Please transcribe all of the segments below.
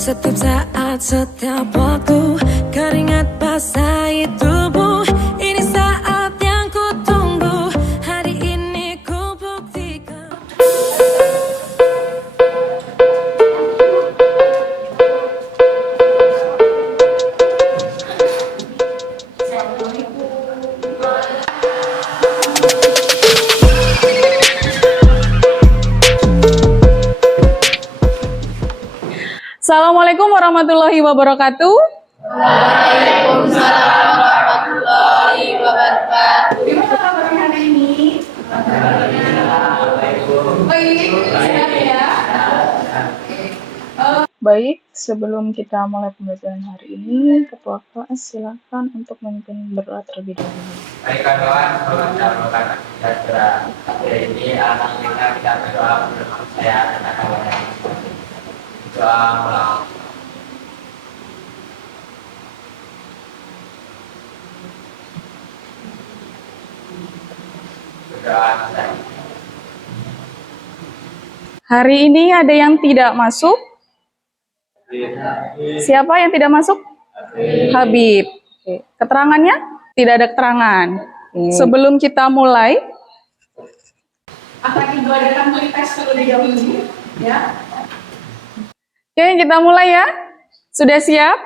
Setiap saat, setiap waktu, keringat basahi tubuh. Ini saat yang ku tunggu, hari ini ku buktikan. Assalamualaikum warahmatullahi wabarakatuh. Waalaikumsalam warahmatullahi wabarakatuh. Gimana kabarnya hari ini? Baik, sehat ya. Baik, sebelum kita mulai pembelajaran hari ini, Ketua kelas silakan untuk memimpin berdoa terlebih dahulu. Baik kawan, selamat datang hari ini. Alhamdulillah kita berdoa bersama saya dan kawan. Doa ulang. Hari ini ada yang tidak masuk? Siapa yang tidak masuk? Habib. Oke. Keterangannya? Tidak ada keterangan. Sebelum kita mulai, akan Ibu adakan tes terlebih dahulu, ya. Oke, kita mulai ya. Sudah siap?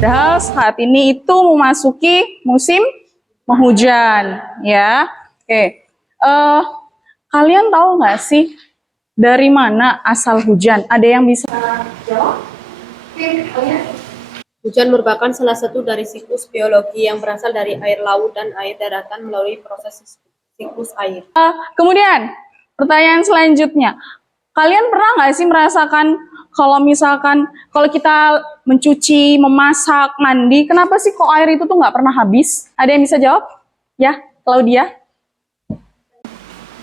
Padahal saat ini itu memasuki musim penghujan, ya. Oke, kalian tahu nggak sih dari mana asal hujan? Ada yang bisa jawab? Oke, kalian. Hujan merupakan salah satu dari siklus biologi yang berasal dari air laut dan air daratan melalui proses siklus air. Kemudian, pertanyaan selanjutnya. Kalian pernah nggak sih merasakan kalau misalkan kalau kita mencuci, memasak, mandi, kenapa sih kok air itu tuh nggak pernah habis? Ada yang bisa jawab? Ya, Claudia?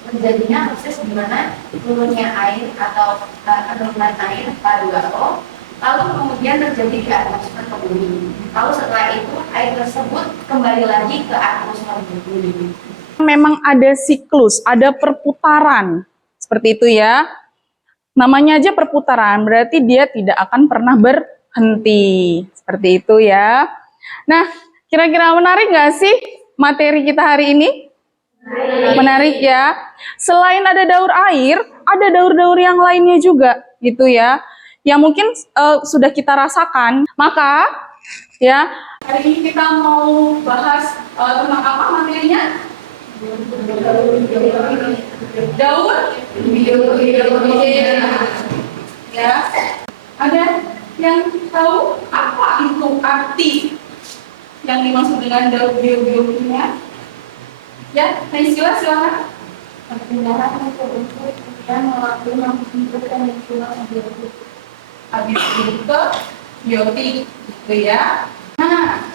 Terjadinya proses di mana turunnya air atau penurunan air H2O, lalu kemudian terjadi di atmosfer bumi. Lalu setelah itu air tersebut kembali lagi ke atmosfer bumi. Memang ada siklus, ada perputaran. Seperti itu ya. Namanya aja perputaran, berarti dia tidak akan pernah berhenti. Seperti itu ya. Nah, kira-kira menarik nggak sih materi kita hari ini? Menarik ya. Selain ada daur air, ada daur-daur yang lainnya juga, gitu ya. Yang mungkin sudah kita rasakan. Maka, ya, hari ini kita mau bahas tentang apa materinya? Daur biologi. Ya. Ada yang tahu apa itu arti yang dimaksud dengan daur biologinya? Ya, Naisila silakan. Perpindahan untuk kemudian melalui membentuk dan menjual biologi. Habis itu ke biotik, gitu ya. Nah,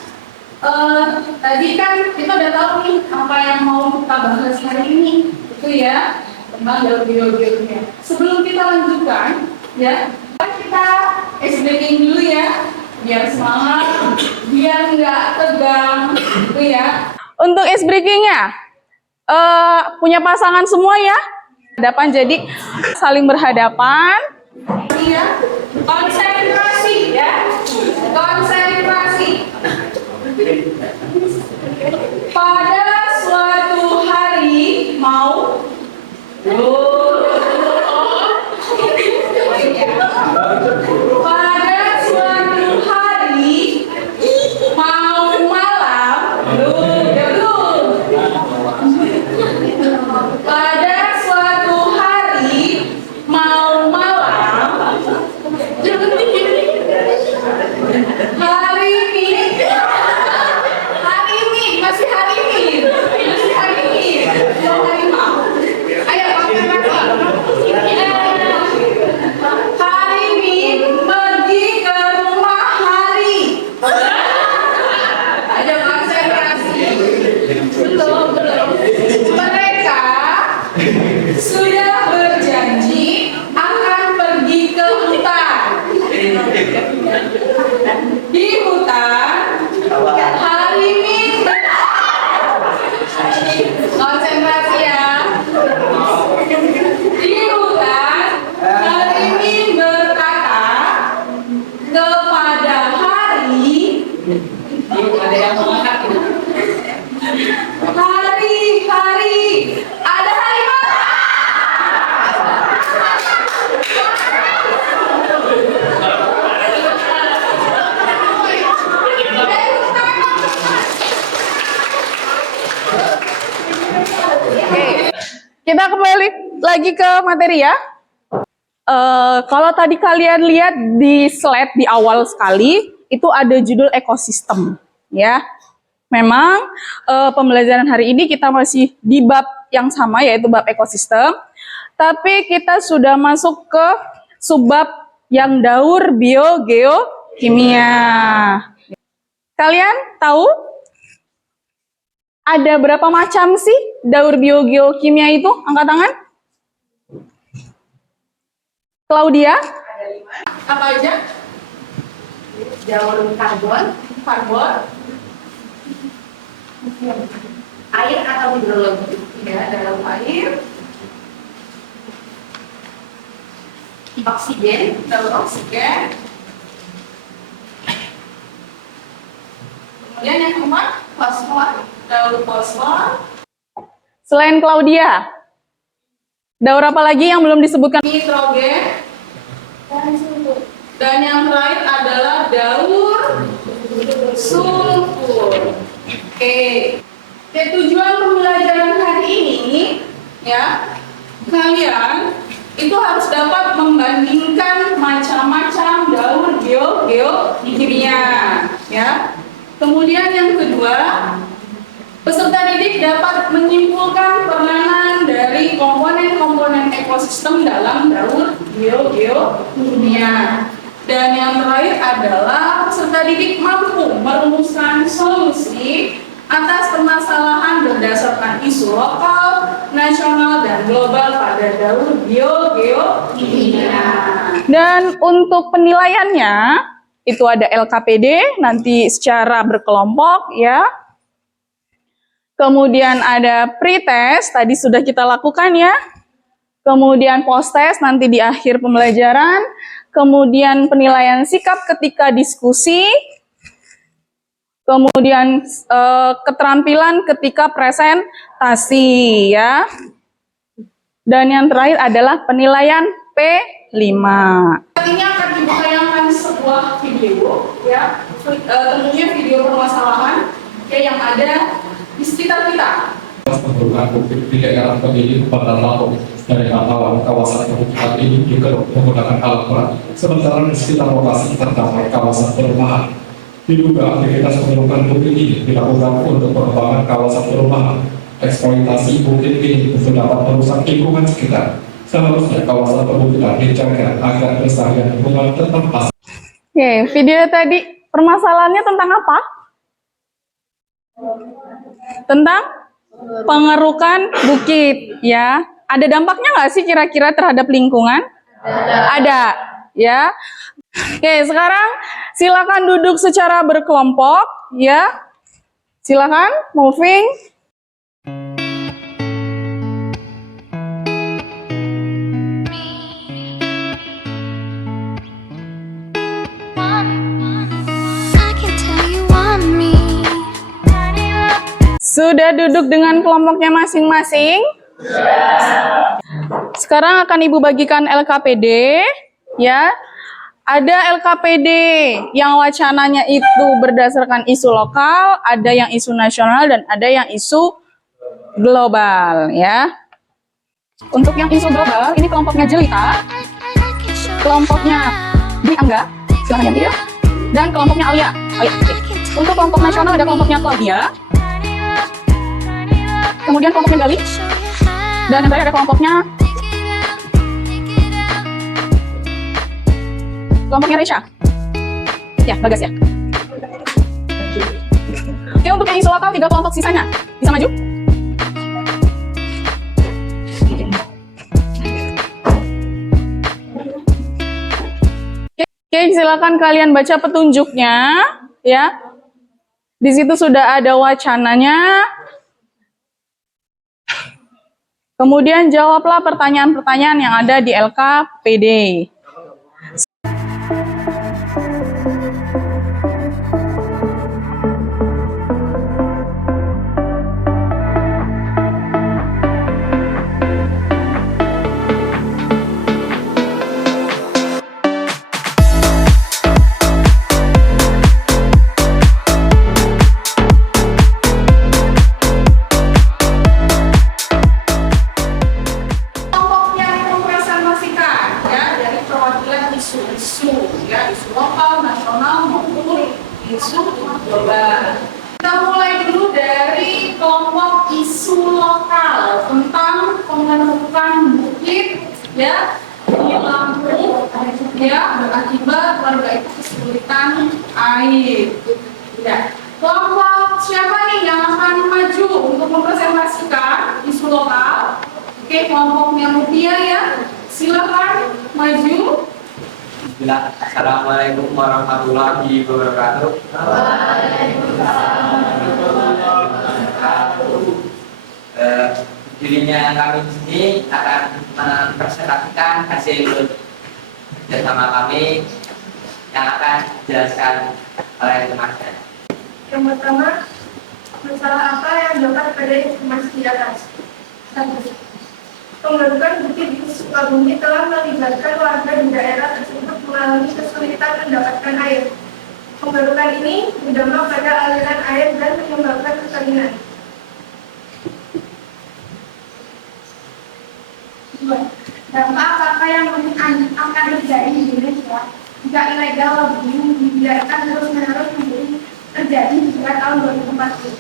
tadi kan kita udah tahu nih apa yang mau kita bahas hari ini, itu ya tentang daur biologinya. Sebelum kita lanjutkan, ya kita explaining dulu ya, biar semangat, biar nggak tegang, gitu ya. Untuk ice breakingnya, punya pasangan semua ya, hadapan jadi saling berhadapan. Iya, konsentrasi ya, konsentrasi. Pada suatu hari mau pada suatu hari mau malam pada suatu hari mau malam hari ini masih hari ini belum hari mau sudah berjanji akan pergi ke hutan. Di hutan, hari ini konsentrasi ya. Di hutan, hari ini berkata kepada hari, ada yang mengangkat. Hari, ada hari mana? Kita kembali lagi ke materi ya. Kalau tadi kalian lihat di slide di awal sekali, itu ada judul ekosistem, ya. Memang pembelajaran hari ini kita masih di bab yang sama, yaitu bab ekosistem. Tapi kita sudah masuk ke subbab yang daur biogeokimia. Kalian tahu ada berapa macam sih daur biogeokimia itu? Angkat tangan. Claudia? Ada 5. Apa aja? Daur karbon, air atau hidrologi. Ya, dalam air, Oksigen, daur oksigen. Kemudian yang keempat, fosfor, daur fosfor. Selain Claudia, daur apa lagi yang belum disebutkan? Nitrogen, dan yang terakhir adalah daur sulfur. Oke, tujuan pembelajaran hari ini ya, kalian itu harus dapat membandingkan macam-macam daur biogeokimia ya. Kemudian yang kedua, peserta didik dapat menyimpulkan peranan dari komponen-komponen ekosistem dalam daur biogeokimia. Dan yang terakhir adalah peserta didik mampu merumuskan solusi atas permasalahan berdasarkan isu lokal, nasional, dan global pada daur biogeokimia. Dan untuk penilaiannya, itu ada LKPD, nanti secara berkelompok ya. Kemudian ada pretest, tadi sudah kita lakukan ya. Kemudian post-test nanti di akhir pembelajaran. Kemudian penilaian sikap ketika diskusi. Kemudian keterampilan ketika presentasi ya. Dan yang terakhir adalah penilaian P5. Ini akan ditayangkan sebuah video ya, tentunya video permasalahan ya, yang ada di sekitar kita. Pembukaan bukit di daerah pemilih pada laut dari pantauan kawasan perbukitan ini dikeruk menggunakan alat berat. Sementara di sekitar lokasi terdapat kawasan perumahan. Diduga aktivitas pengerukan bukit ini dilakukan untuk pengembangan kawasan perumahan. Eksploitasi bukit ini dapat merusak lingkungan sekitar. Seharusnya kawasan perbukitan dijaga agar kelestarian lingkungan tetap asli. Oke, video tadi permasalahannya tentang apa? Tentang pengerukan bukit, ya. Ada dampaknya nggak sih kira-kira terhadap lingkungan? Ada, ya. Oke, sekarang silakan duduk secara berkelompok, ya. Silakan, moving. Sudah duduk dengan kelompoknya masing-masing? Sekarang akan Ibu bagikan LKPD, ya. Ada LKPD yang wacananya itu berdasarkan isu lokal, ada yang isu nasional, dan ada yang isu global, ya. Untuk yang isu global, ini kelompoknya Jelita, kelompoknya Dwi Angga, silahkan ganti ya, dan kelompoknya Alia. Untuk kelompok nasional ada kelompoknya Claudia, kemudian kelompoknya Gali, dan yang terakhir ada kelompoknya Resha. Ya, Bagas ya. Oke, untuk yang isu lokal 3 kelompok sisanya bisa maju. silakan kalian baca petunjuknya, ya. Di situ sudah ada wacananya. Kemudian jawablah pertanyaan-pertanyaan yang ada di LKPD. Kelompok yang mempresentasikan ya dari perwakilan isu-isu ya, isu lokal, nasional maupun isu global. Kita mulai dulu dari kelompok isu lokal tentang pengerukan bukit ya di Lampung ya, berakibat warga itu kesulitan air. Ya. Kelompok siapa nih yang akan maju untuk mempresentasikan isu lokal? Oke, kelompoknya Mutia ya, silakan maju. Bismillah. Assalamualaikum warahmatullahi wabarakatuh. Dirinya kami di sini akan mempresentasikan hasil kerjasama kami yang akan dijelaskan oleh teman saya. Yang pertama, masalah apa yang dapat pada informasi di atas? 1. Pembentukan bukit di Sukabumi telah melibatkan warga di daerah tersebut mengalami kesulitan mendapatkan air. Pembentukan ini berdampak pada aliran air dan menyebabkan kekeringan. 2. Dampak apa yang akan terjadi di Indonesia jika ilegal logging dibiarkan terus-menerus terjadi hingga tahun 2040.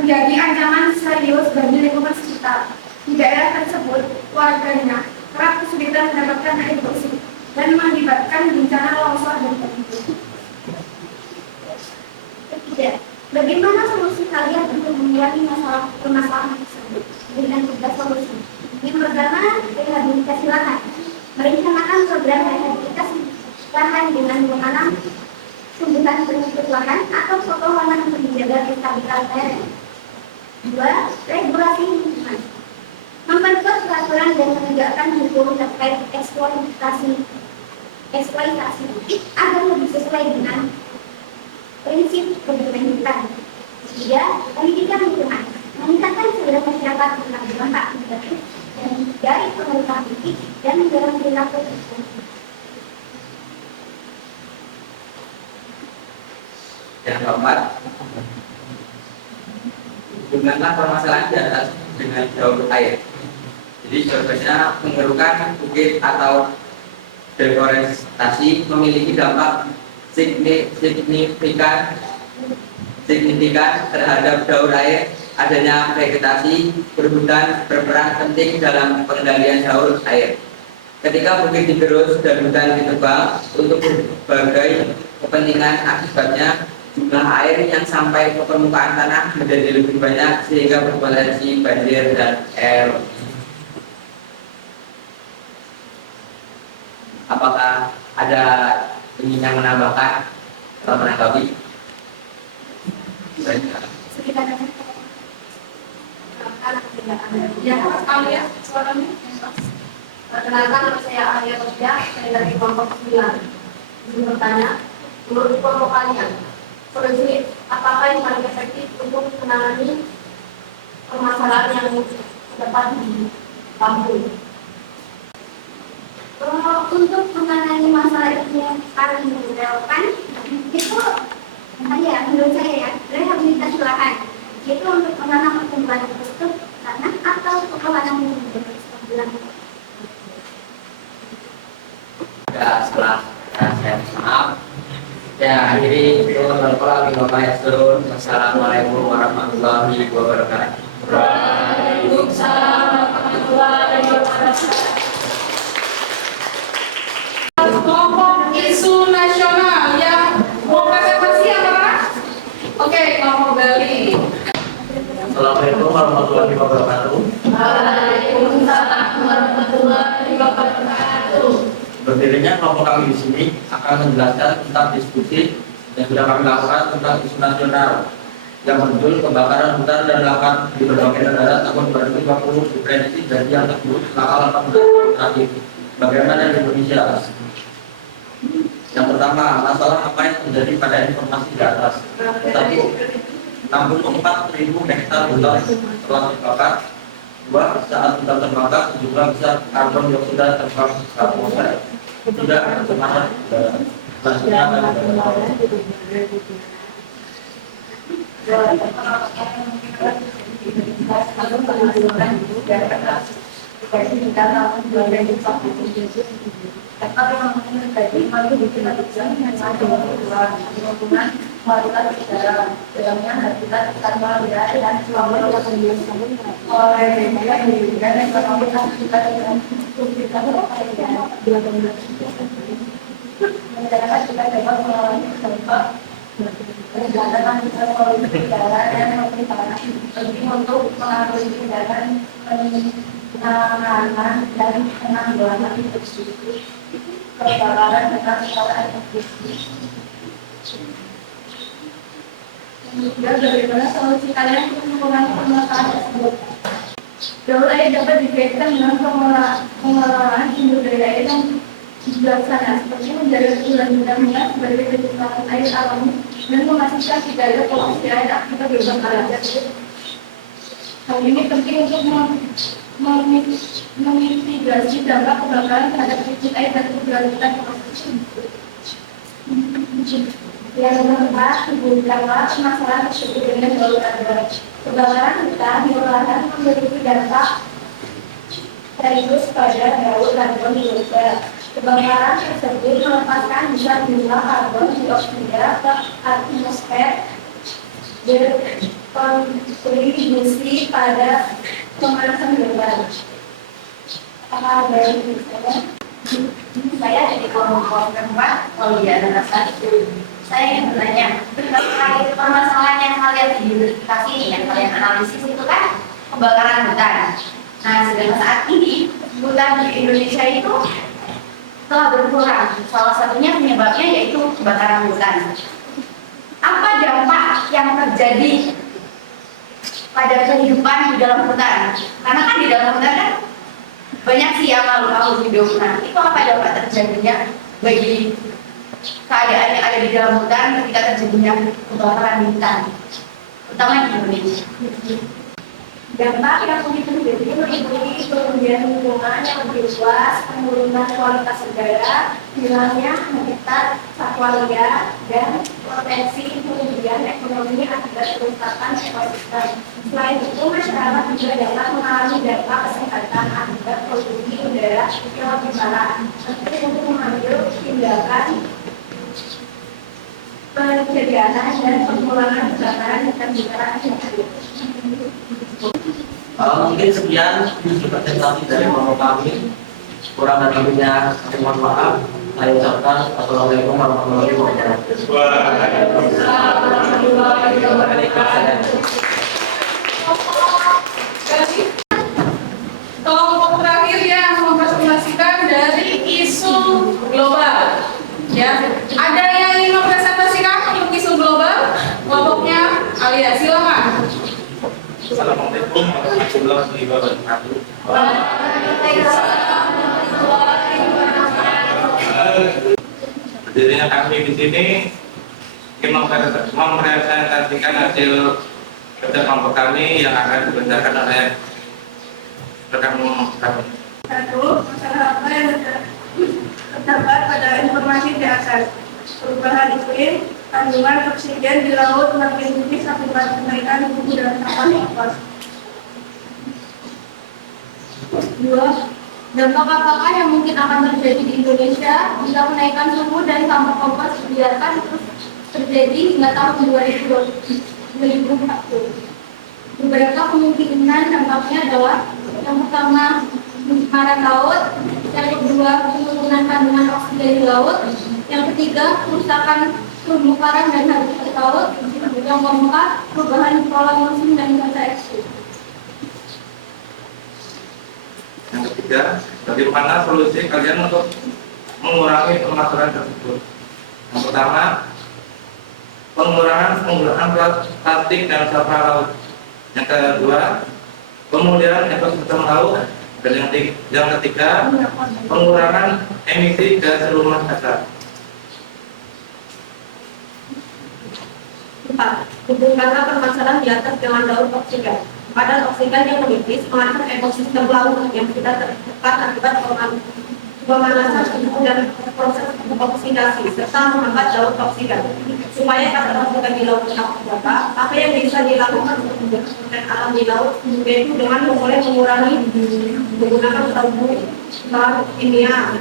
Menjadi ancaman serius bagi lingkungan sekitar. Di daerah tersebut, warganya kerap kesulitan mendapatkan air bersih dan mengakibatkan bencana longsor dan banjir. 3. Bagaimana solusi kalian untuk mengurangi permasalahan tersebut dengan 3 solusi? Yang pertama, rehabilitasi lahan. Merencanakan program rehabilitasi lahan dengan menanam tumbuhan penyukur lahan atau pepohonan untuk menjaga kestabilan air. 2. Regulasi lingkungan. Memperkuat peraturan dan menegakkan hukum terkait eksploitasi agar lebih sesuai dengan prinsip keberlanjutan. 3. Pendidikan lingkungan. Meningkatkan kesadaran masyarakat tentang dampak negatif dari pengerukan bukit dan mendorong perilaku responsif. Yang keempat, gunakan permasalahan di atas dengan daur air. Jadi jawabannya pengerukan bukit atau deforestasi memiliki dampak signifikan terhadap daur air. Adanya vegetasi berhutan berperan penting dalam pengendalian daur air. Ketika bukit digerus dan hutan ditebang untuk berbagai kepentingan, akibatnya jumlah air yang sampai ke permukaan tanah menjadi lebih banyak sehingga berpotensi banjir dan erosi. Apakah ada yang menambahkan atau menanggapi? Ya, Alia, suaranya. Perkenalkan, nama saya Alia Rosya, saya dari kelompok 9. Izin bertanya, menurut kelompok kalian, solusi apakah yang paling efektif untuk menangani permasalahan yang dapat di Lampung? Untuk menangani masalah yang paling relevan itu menurut saya ya, rehabilitasi lahan itu untuk menanam pertumbuhan tersebut tanah atau pepohonan yang berkelanjutan. Ya, setelah saya maaf. Ya, akhiri itu Wassalamualaikum warahmatullahi wabarakatuh. Waalaikumsalam warahmatullahi wabarakatuh. Kelompok isu nasional yang mau presentasi apa? Oke, kelompok Bali. Assalamualaikum warahmatullahi wabarakatuh. Waalaikumsalam warahmatullahi wabarakatuh. Berdirinya kelompok kami di sini akan menjelaskan tentang diskusi yang sudah kami lakukan tentang isu nasional yang muncul kebakaran hutan dan lahan di berbagai negara tahun 2050 diprediksi dari yang terburuk selama 18 tahun terakhir. Bagaimana di Indonesia? Yang pertama, masalah apa yang terjadi pada informasi di atas. Satu, 64.000 hektar hutan telah terbakar. Dua, saat hutan terbakar, jumlah besar karbon dioksida terbang ke atmosfer. Tidak termasuk selanjutnya masyarakat juga dapat mengalami dampak perjalanan kendaraan dan pemerintahan penting untuk mengatur kendaraan penanganan dan penanggulangan kebakaran dengan secara efektif. Kemudian bagaimana solusi kalian untuk mengurangi permasalahan tersebut? Jalur air dapat dikaitkan dengan pengelolaan sumber daya air yang bijaksana, seperti menjaga kelanjutan sebagai pencemaran air alami dan memastikan tidak ada polusi air akibat kebakaran. Hal ini penting untuk memitigasi dampak kebakaran terhadap debit air dan keberlanjutan proses. Yang keempat, hubungkanlah masalah tersebut dengan jalur air. Kebakaran hutan di lahan memiliki dampak serius pada daur karbon dioksida. Kebakaran tersebut melepaskan besar jumlah karbon dioksida ke atmosfer berkontribusi pada pemanasan global. Apakah ada yang bisa? Saya dari kelompok keempat, saya ingin bertanya, terkait permasalahan yang kalian identifikasi ini, yang kalian analisis itu kan kebakaran hutan. Nah, sedang saat ini hutan di Indonesia itu telah berkurang. Salah satunya penyebabnya yaitu kebakaran hutan. Apa dampak yang terjadi pada kehidupan di dalam hutan? Karena kan di dalam hutan kan banyak sih yang makhluk hidup. Nah, itu apa dampak terjadinya bagi keadaan yang ada di dalam hutan ketika terjadinya kebakaran hutan, terutama di Indonesia? Dampak yang mungkin terjadi meliputi kerugian lingkungan yang lebih luas, penurunan kualitas udara, hilangnya habitat satwa liar, dan potensi kerugian ekonomi akibat kerusakan ekosistem. Selain itu, masyarakat juga dapat mengalami dampak kesehatan akibat polusi udara yang lebih parah. Penting untuk mengambil tindakan pencegahan dan pengulangan kebakaran hutan di daerah yang ada. Mungkin sekian presentasi dari kelompok kami. Kurang dan lebihnya kami mohon maaf. Saya ucapkan assalamualaikum warahmatullahi wabarakatuh. Kelompok terakhir yang mempresentasikan dari isu global. Ya, ada yang ingin mempresentasikan untuk isu global? Kelompoknya Alia, silakan. Assalamualaikum warahmatullahi wabarakatuh. Berdirinya kami di sini ingin mempresentasikan hasil kerja kelompok kami yang akan dibacakan oleh rekan kami. Satu, masalah apa yang terdapat pada informasi di atas. Perubahan iklim, kandungan oksigen di laut makin tipis akibat kenaikan suhu dan sampah laut. Dua, dampak apakah yang mungkin akan terjadi di Indonesia jika kenaikan suhu dan sampah kompas dibiarkan terus terjadi hingga tahun 2040? Beberapa kemungkinan dampaknya adalah yang pertama pencemaran laut, yang kedua penurunan kandungan oksigen di laut, yang ketiga kerusakan terumbu karang dan habitat laut, yang keempat perubahan pola musim dan cuaca ekstrim. Yang ketiga, bagaimana solusi kalian untuk mengurangi permasalahan tersebut. Yang pertama, pengurangan penggunaan plastik dan sampah laut. Yang kedua, pemulihan ekosistem laut. Dan yang ketiga, pengurangan emisi gas rumah kaca. 4. Hubungkanlah permasalahan di atas dengan daur oksigen. Padahal oksigen yang menipis mengancam ekosistem laut yang tidak tertekan akibat pemanasan suhu dan proses oksidasi serta menghambat daur oksigen. Supaya kadar oksigen di laut tetap terjaga, apa yang bisa dilakukan untuk menjaga konten alam di laut yaitu dengan memulai mengurangi menggunakan bahan kimia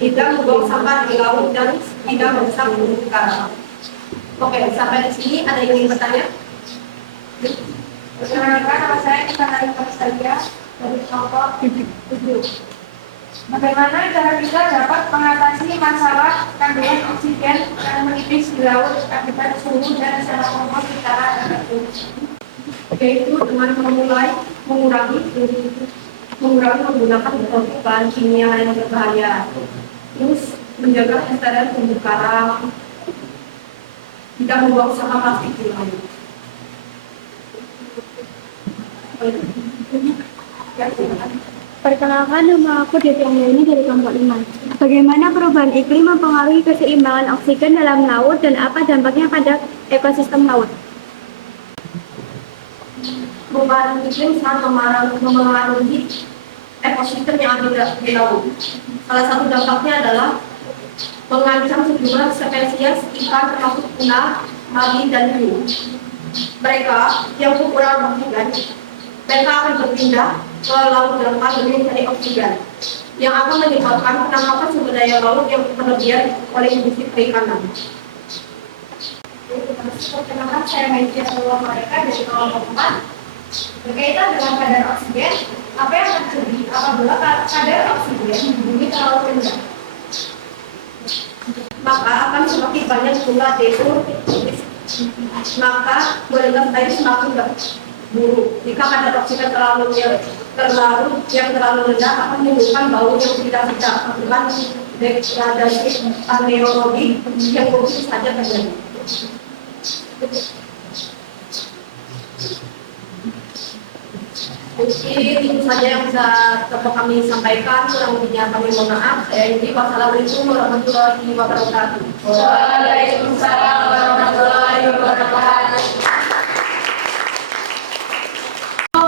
tidak membuang sampah di laut dan tidak merusak terumbu karang. Oke, sampai di sini ada yang ingin bertanya? Perkenalkan, nama saya Ikan Arifah Salia dari kelompok 7. Bagaimana cara kita dapat mengatasi masalah kandungan oksigen yang menipis di laut akibat suhu dan secara secara Yaitu dengan mengurangi menggunakan bahan kimia yang berbahaya, terus menjaga kelestarian terumbu karang, tidak membuang sampah plastik di laut. Perkenalkan, nama aku Devi Anggreni dari kelompok 5. Bagaimana perubahan iklim mempengaruhi keseimbangan oksigen dalam laut dan apa dampaknya pada ekosistem laut? Perubahan iklim sangat mempengaruhi ekosistem yang ada di laut. Salah satu dampaknya adalah mengancam sejumlah spesies ikan termasuk tuna, mami, dan hiu. Mereka yang kekurangan oksigen, mereka akan berpindah ke laut lepas demi mencari oksigen, yang akan menyebabkan penangkapan sumber daya laut yang berlebihan oleh industri perikanan. Perkenalkan, saya Maiti Rasulullah mereka dari kelompok 4. Berkaitan dengan kadar oksigen, apa yang terjadi apabila kadar oksigen di bumi terlalu rendah? Maka akan semakin banyak jumlah debu, maka kualitas air semakin buruk. Jika kadar oksigen terlalu rendah akan menimbulkan bau yang tidak sedap akibat degradasi anaerobik yang mungkin saja terjadi. Mungkin itu saja yang bisa dapat kami sampaikan. Kurang lebihnya kami mohon maaf. Saya Indi. Wassalamualaikum warahmatullahi wabarakatuh. Waalaikumsalam warahmatullahi wabarakatuh.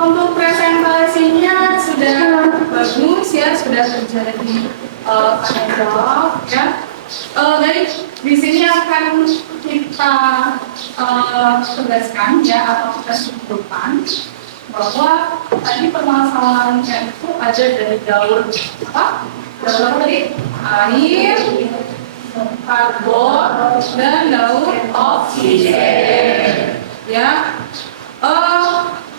Untuk presentasinya sudah bagus ya, sudah terjadi tanya jawab ya. Baik, di sini akan kita tegaskan ya atau kita simpulkan bahwa tadi permasalahannya itu ada dari daur tadi air, karbon, dan daur oksigen. Ya,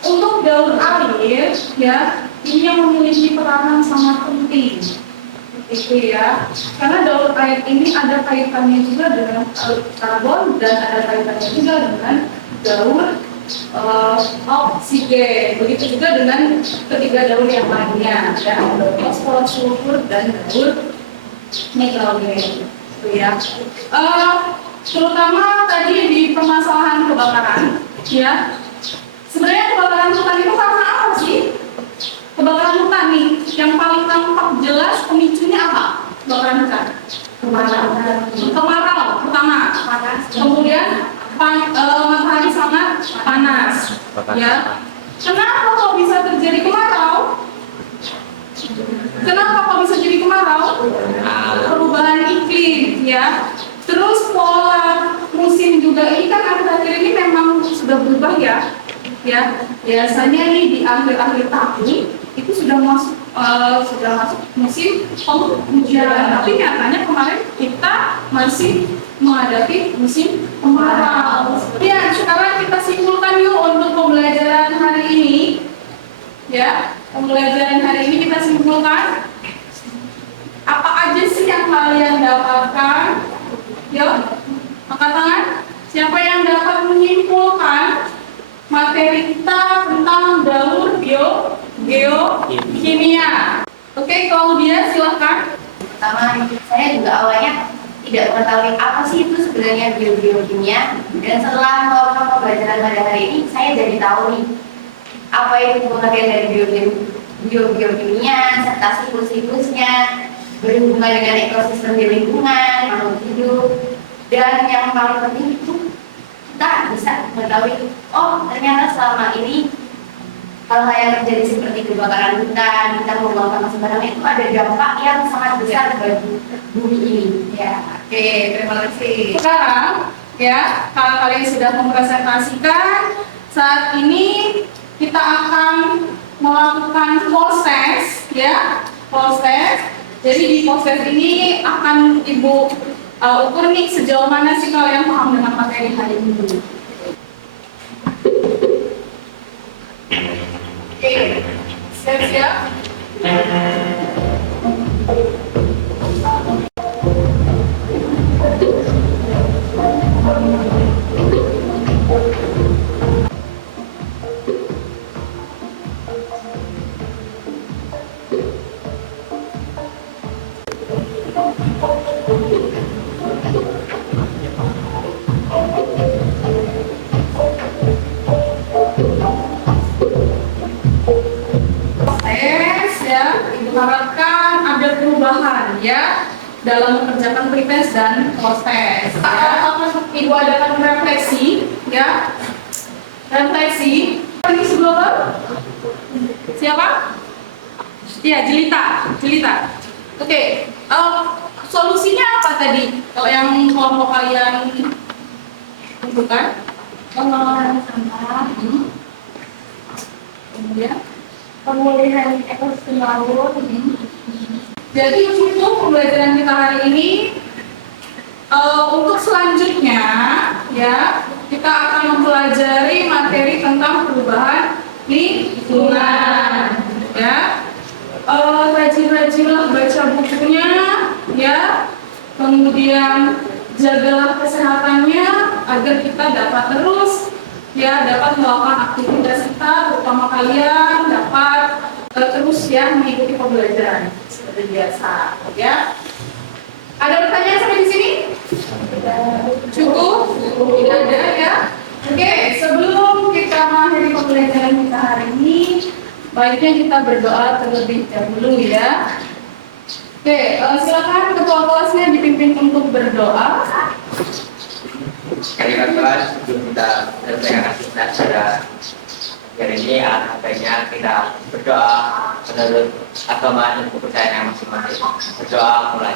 untuk daur air ya ini yang memiliki peranan sangat penting. Itu ya, karena daur air ini ada kaitannya juga dengan karbon dan ada kaitannya juga dengan daur oksigen. Begitu juga dengan ketiga daur yang lainnya, ya, daur fosfor, sulfur, dan daur nitrogen. Itu ya. Terutama tadi di permasalahan kebakaran, ya. Sebenarnya kebakaran hutan itu karena apa sih? Kebakaran hutan nih, yang paling nampak jelas pemicunya apa? Kebakaran hutan. Kemarau pertama, kemudian matahari sangat panas. Ya. Kenapa kok bisa terjadi kemarau? Kenapa kok bisa jadi kemarau? Perubahan iklim, ya. Terus pola musim juga ini kan akhir-akhir ini memang sudah berubah ya. Ya, biasanya nih di akhir-akhir tahun itu sudah masuk musim penghujan. Tapi nyatanya kemarin kita masih menghadapi musim kemarau. Ya, sekarang kita simpulkan yuk untuk pembelajaran hari ini. Ya, pembelajaran hari ini kita simpulkan. Apa aja sih yang kalian dapatkan? Yuk, angkat tangan. Siapa yang dapat menyimpulkan materi kita tentang daur geokimia. Oke, Claudia silahkan. Pertama, saya juga awalnya tidak mengetahui apa sih itu sebenarnya biokimia, dan setelah melakukan pembelajaran pada hari ini saya jadi tahu nih apa itu pengertian dari biokimia serta siklus-siklusnya, berhubungan dengan ekosistem di lingkungan, makhluk hidup, dan yang paling penting itu kita bisa mengetahui, oh ternyata selama ini hal-hal yang terjadi seperti kebakaran hutan, kita membuang sampah sembarangan itu ada dampak yang sangat besar bagi bumi ini. Ya, Oke, terima kasih. Sekarang ya, kalau kalian sudah mempresentasikan, saat ini kita akan melakukan proses ya, proses. Jadi di proses ini akan Ibu ukur nih sejauh mana sih kalian paham dengan materi hari ini. Oke, siap-siap. Harapkan ada perubahan ya dalam mengerjakan pretest dan post-test. Akan Ibu adakan refleksi ya, refleksi. Ini sebelum siapa? Ya, Jelita. Oke, solusinya apa tadi? Kalau yang kelompok kalian tentukan? Pengelolaan sampah, Kemudian pemulihan ekosistem laut. jadi untuk pembelajaran kita hari ini, untuk selanjutnya ya kita akan mempelajari materi tentang perubahan lingkungan ya. Rajin-rajinlah baca bukunya ya, kemudian jagalah kesehatannya agar kita dapat terus ya dapat melakukan aktivitas kita, terutama kalian dapat terus ya mengikuti pembelajaran seperti biasa ya. Ada pertanyaan sampai di sini? Cukup? Tidak ada ya? Oke, sebelum kita mengakhiri pembelajaran kita hari ini, baiknya kita berdoa terlebih dahulu ya. Oke, silakan ketua kelasnya dipimpin untuk berdoa. Kali kelas sebelum kita selesai aktivitas pada hari ini, baiknya kita berdoa menurut agama dan kepercayaan masing-masing. Berdoa mulai.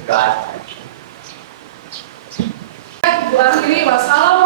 Berdoa. Ibu akhiri, wassalamualaikum